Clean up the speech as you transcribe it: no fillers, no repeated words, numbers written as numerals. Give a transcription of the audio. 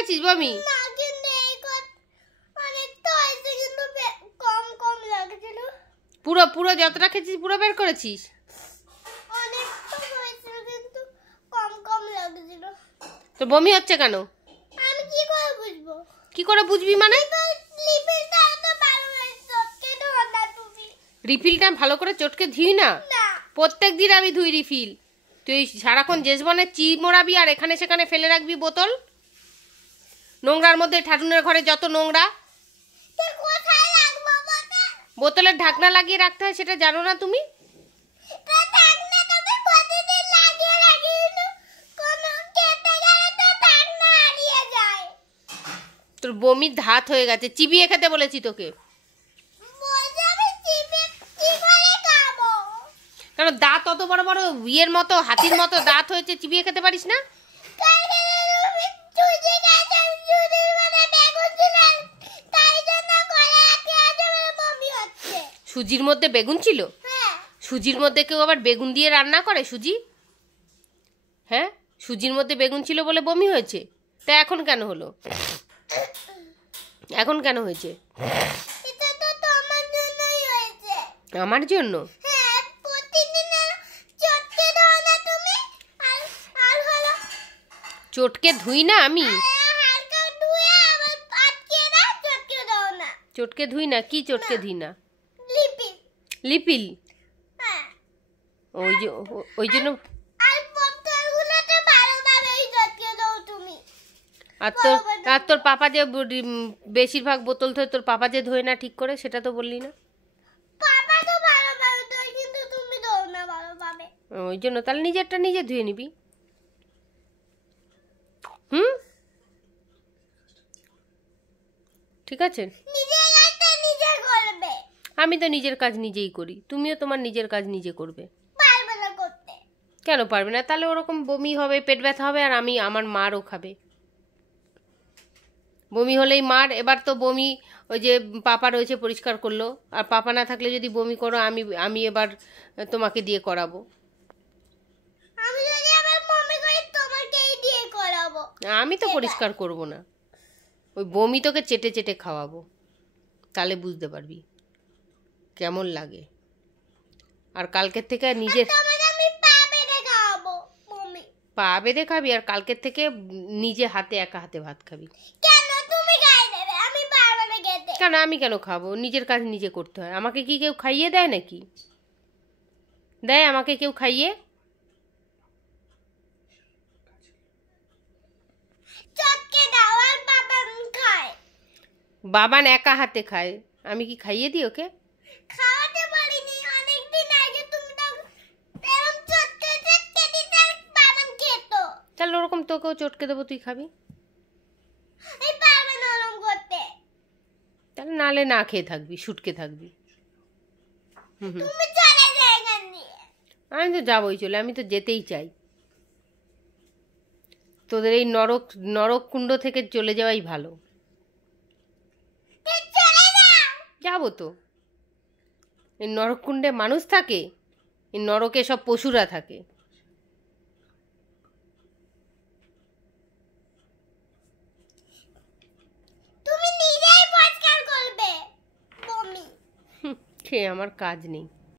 করেছিস বমি? না কিন্তু অনেক তো হয়েছে কিন্তু কম কম লাগছিল। পুরো পুরো যতটা খেয়েছিস পুরো বের করেছিস? অনেক তো হয়েছে কিন্তু কম কম লাগছিল। তো বমি হচ্ছে কেন? আমি কি করে বুঝবো? কি করে বুঝবি মানে? রিফিলটা তো ভালো হয়েছে, কেন না তুমি? রিফিলটা ভালো করে চটকে ধুই না? না। প্রত্যেক দিন আমি ধুই রিফিল। তুই সারাক্ষণ জেসবনের মোড়াবি আর এখানে সেখানে ফেলে রাখবি বোতল। নোংরার মধ্যে ঠাটুনের ঘরে যত নোংরা। কোথায় রাখবো বোতল? বোতলের ঢাকনা লাগিয়ে রাখতে হয়, সেটা জানো না তুমি? ঢাকনা তুমি প্রতিদিন লাগিয়ে রাখি, কোন খেতে গেলে তো ঢাকনা হারিয়ে যায়। তোর বমির ধাত হয়ে গেছে, চিবিয়ে খেতে বলেছি তোকে। বলছি আমি চিবিয়ে কি করে খাবো? কেন দাঁত অত বড় বড় ইয়ের মতো হাতির মতো দাঁত হয়েছে, চিবিয়ে খেতে পারিস না? সুজির মধ্যে বেগুন ছিল? সুজির মধ্যে কেউ আবার বেগুন দিয়ে রান্না করে সুজি? হ্যাঁ, সুজির মধ্যে বেগুন ছিল বলে বমি হয়েছে? তা এখন কেন হলো? এখন কেন হয়েছে? এটা তো তোমার জন্যই হয়েছে। আমার জন্য? হ্যাঁ, প্রতিদিন চটকে দাও না তুমি। আর হলো চটকে ধুই না আমি? হালকা ধুয়ে আবার আটকে দাও, চটকে দাও না। চটকে ধুই না? কি চটকে ধুই না? লিপিল। লিপিল? হ্যাঁ। ওই জন্য। আর বোতলগুলোতে ভালোভাবেই চটকে দাও তুমি। আর তোর পাপা যে বেশিরভাগ বোতল ধোয়, তোর পাপা যে ধোয় না ঠিক করে, সেটা তো বললি না? পাপা তো ভালোভাবে ধোয় কিন্তু তুমি ধোও না ভালোভাবে। ওই জন্য তাহলে নিজেরটা নিজে ধুয়ে নিবি। হুম, ঠিক আছে। নিজের কাজটা নিজে করবে। আমি তো নিজের কাজ নিজেই করি, তুমিও তোমার নিজের কাজ নিজে করবে। পারবে না করতে। কেন পারবে না? তাহলে ওরকম বমি হবে, পেট ব্যথা হবে, আর আমার মারও খাবে। বমি হলেই মার। এবার তো বমি ওই যে পাপা রয়েছে পরিষ্কার করলো, আর পাপা না থাকলে যদি বমি করো আমি এবার তোমাকে দিয়ে করাবো। আমি যদি আবার মমি করি তোমাকেই দিয়ে করাবো। আমি তো পরিষ্কার করব না, ওই বমি তোকে চেটে চেটে খাওয়াবো, তাহলে বুঝতে পারবি কেমন লাগে। আর কালকের থেকে নিজের তোমাকে আমি পা বেঁধে খাওয়াবো মমি। পা বেঁধে খাবি, আর কালকের থেকে নিজে হাতে একা হাতে ভাত খাবি। কেন তুমি খাই দেবে? আমি পারবো না খেতে। কেন? আমি কেন খাবো? নিজের কাজ নিজে করতে হয়। আমাকে কি কেউ খাইয়ে দেয় নাকি? দেয় আমাকে কেউ খাইয়ে? চটকে দাও আর বাবা খায়। বাবান একা হাতে খায়, আমি কি খাইয়ে দিই ওকে? খাওয়াতে পারিনি অনেকদিন আগে, তুমি তো এরকম চটকে চটকে দিতে আর বাবা খেত। তাহলে ওরকম তোকেও চটকে দেবো, তুই খাবি। এই পারবে না ওরকম করতে। তাহলে নালে না খেয়ে থাকবি, শুটকে থাকবি। তুমি চলে যাও এখান দিয়ে। আমি তো যাবোই চলে, আমি তো যেতেই চাই। তোদের এই নরক কুণ্ড থেকে চলে যাওয়াই ভালো। চলে যাও। যাবো তো। এই নরককুণ্ডে মানুষ থাকে? এই নরকে সব পশুরা থাকে। তুমি নিজেই পরিষ্কার করবে বমি। সে আমার কাজ নেই।